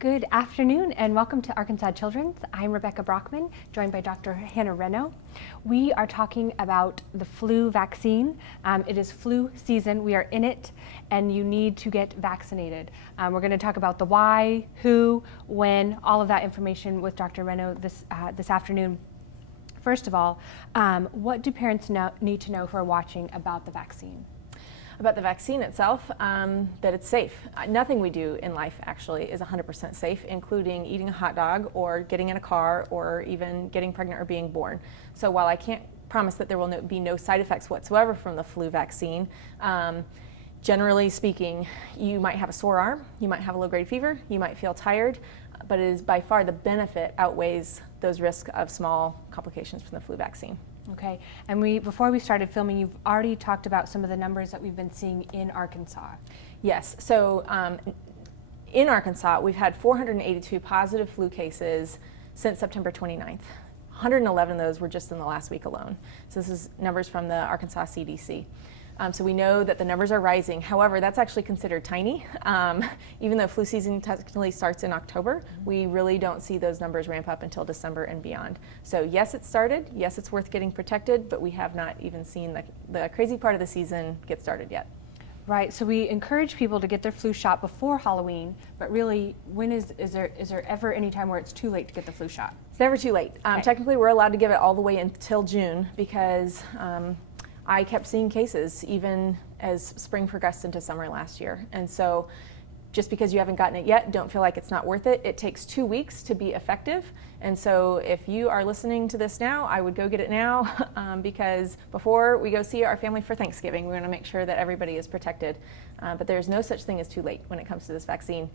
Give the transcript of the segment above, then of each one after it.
Good afternoon and welcome to Arkansas Children's. I'm Rebecca Brockman, joined by Dr. Hannah Renno. We are talking about the flu vaccine. It is flu season, we are in it, and you need to get vaccinated. We're going to talk about the why, who, when, all of that information with Dr. Renno this afternoon. First of all, what do parents need to know who are watching about the vaccine? About the vaccine itself, that it's safe. Nothing we do in life actually is 100% safe, including eating a hot dog or getting in a car or even getting pregnant or being born. So while I can't promise that there will be no side effects whatsoever from the flu vaccine, generally speaking, you might have a sore arm, you might have a low-grade fever, you might feel tired, but it is by far the benefit outweighs those risks of small complications from the flu vaccine. Okay, and before we started filming, you've already talked about some of the numbers that we've been seeing in Arkansas. Yes, so in Arkansas, we've had 482 positive flu cases since September 29th. 111 of those were just in the last week alone. So this is numbers from the Arkansas CDC. So we know that the numbers are rising. However, that's actually considered tiny. Even though flu season technically starts in October, we really don't see those numbers ramp up until December and beyond. So yes, it started. Yes, it's worth getting protected, but we have not even seen the crazy part of the season get started yet. Right, so we encourage people to get their flu shot before Halloween, but really, when is there ever any time where it's too late to get the flu shot? It's never too late. Okay. Technically, we're allowed to give it all the way until June because I kept seeing cases even as spring progressed into summer last year. And so just because you haven't gotten it yet, don't feel like it's not worth it. It takes 2 weeks to be effective. And so if you are listening to this now, I would go get it now because before we go see our family for Thanksgiving, we want to make sure that everybody is protected. But there's no such thing as too late when it comes to this vaccine.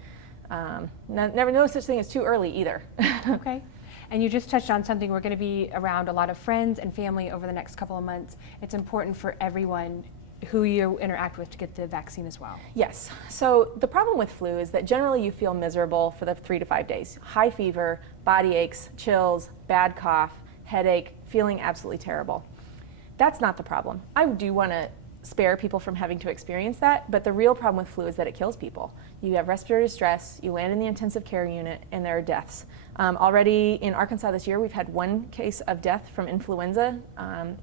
No such thing as too early either. Okay. And you just touched on something. We're going to be around a lot of friends and family over the next couple of months. It's important for everyone who you interact with to get the vaccine as well. Yes. So the problem with flu is that generally you feel miserable for the 3 to 5 days. High fever, body aches, chills, bad cough, headache, feeling absolutely terrible. That's not the problem. I do want to spare people from having to experience that, but the real problem with flu is that it kills people. You have respiratory distress, you land in the intensive care unit, and there are deaths. Already in Arkansas this year, we've had 1 case of death from influenza.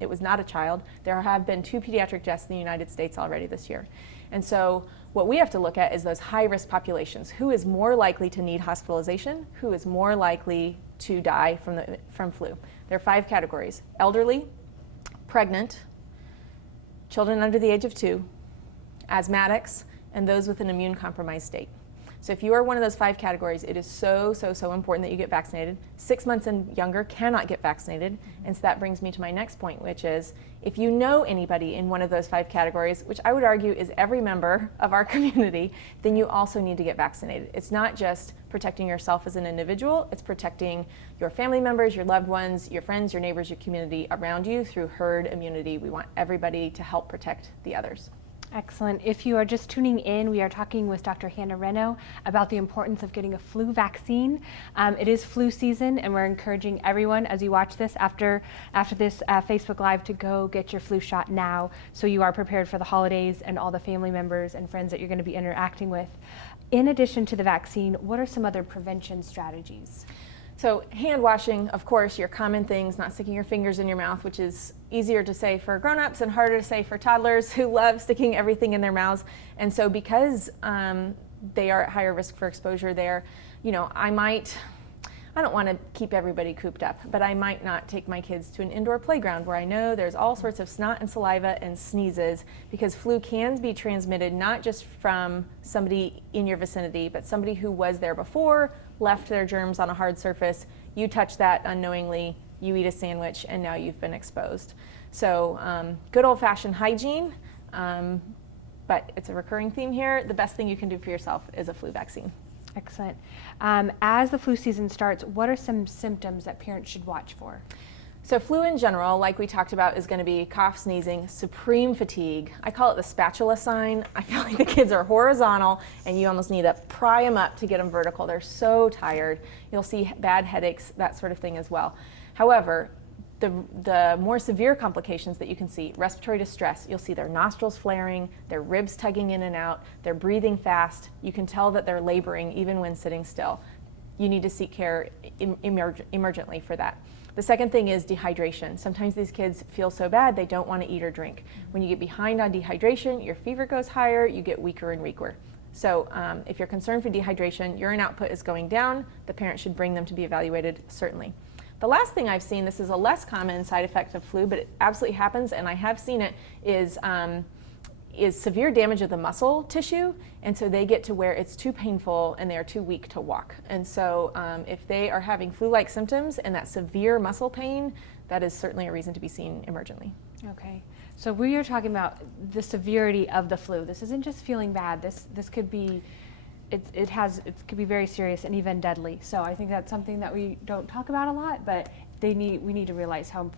It was not a child. There have been 2 pediatric deaths in the United States already this year. And so what we have to look at is those high-risk populations. Who is more likely to need hospitalization? Who is more likely to die from flu? There are 5 categories: elderly, pregnant, children under the age of 2, asthmatics, and those with an immune-compromised state. So if you are one of those 5 categories, it is so important that you get vaccinated. 6 months and younger cannot get vaccinated. And so that brings me to my next point, which is if you know anybody in one of those 5 categories, which I would argue is every member of our community, then you also need to get vaccinated. It's not just protecting yourself as an individual, it's protecting your family members, your loved ones, your friends, your neighbors, your community around you through herd immunity. We want everybody to help protect the others. Excellent. If you are just tuning in, we are talking with Dr. Hannah Renno about the importance of getting a flu vaccine. It is flu season, and we're encouraging everyone as you watch this after this Facebook Live to go get your flu shot now so you are prepared for the holidays and all the family members and friends that you're going to be interacting with. In addition to the vaccine, what are some other prevention strategies? So hand washing, of course, your common things, not sticking your fingers in your mouth, which is easier to say for grown-ups and harder to say for toddlers who love sticking everything in their mouths. And so because they are at higher risk for exposure there, I don't want to keep everybody cooped up, but I might not take my kids to an indoor playground where I know there's all sorts of snot and saliva and sneezes, because flu can be transmitted not just from somebody in your vicinity, but somebody who was there before, left their germs on a hard surface, you touch that unknowingly, you eat a sandwich, and now you've been exposed. So good old-fashioned hygiene, but it's a recurring theme here. The best thing you can do for yourself is a flu vaccine. Excellent. As the flu season starts, what are some symptoms that parents should watch for? So flu in general, like we talked about, is going to be cough, sneezing, supreme fatigue. I call it the spatula sign. I feel like the kids are horizontal and you almost need to pry them up to get them vertical. They're so tired. You'll see bad headaches, that sort of thing as well. However, The more severe complications that you can see, respiratory distress, you'll see their nostrils flaring, their ribs tugging in and out, they're breathing fast. You can tell that they're laboring even when sitting still. You need to seek care emergently for that. The second thing is dehydration. Sometimes these kids feel so bad they don't want to eat or drink. When you get behind on dehydration, your fever goes higher, you get weaker and weaker. So if you're concerned for dehydration, urine output is going down, the parent should bring them to be evaluated, certainly. The last thing I've seen, this is a less common side effect of flu, but it absolutely happens, and I have seen it, is severe damage of the muscle tissue, and so they get to where it's too painful and they're too weak to walk. And so if they are having flu-like symptoms and that severe muscle pain, that is certainly a reason to be seen emergently. Okay, so we are talking about the severity of the flu. This isn't just feeling bad. This could be, it could be very serious and even deadly. So I think that's something that we don't talk about a lot, but we need to realize how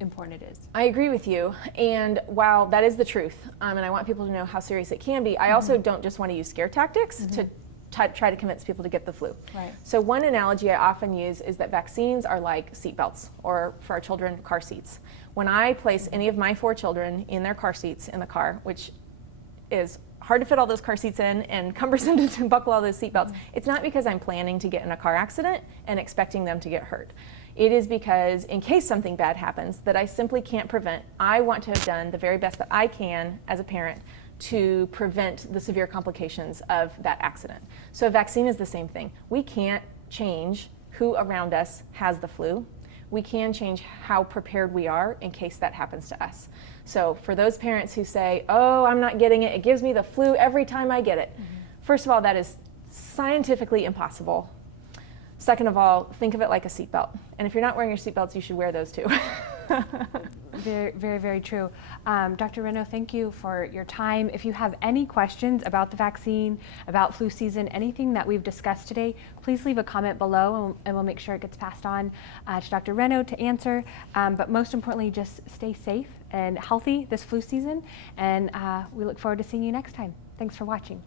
important it is. I agree with you, and while that is the truth, and I want people to know how serious it can be, I also don't just want to use scare tactics to try to convince people to get the flu. Right. So one analogy I often use is that vaccines are like seatbelts, or for our children, car seats. When I place any of my 4 children in their car seats in the car, which is hard to fit all those car seats in and cumbersome to buckle all those seatbelts, it's not because I'm planning to get in a car accident and expecting them to get hurt. It is because in case something bad happens that I simply can't prevent, I want to have done the very best that I can as a parent to prevent the severe complications of that accident. So a vaccine is the same thing. We can't change who around us has the flu. We can change how prepared we are in case that happens to us. So for those parents who say, oh, I'm not getting it, it gives me the flu every time I get it. First of all, that is scientifically impossible. Second of all, think of it like a seatbelt. And if you're not wearing your seatbelts, you should wear those too. Very, very, very true. Dr. Renno, thank you for your time. If you have any questions about the vaccine, about flu season, anything that we've discussed today, please leave a comment below and we'll make sure it gets passed on to Dr. Renno to answer. But most importantly, just stay safe and healthy this flu season. And we look forward to seeing you next time. Thanks for watching.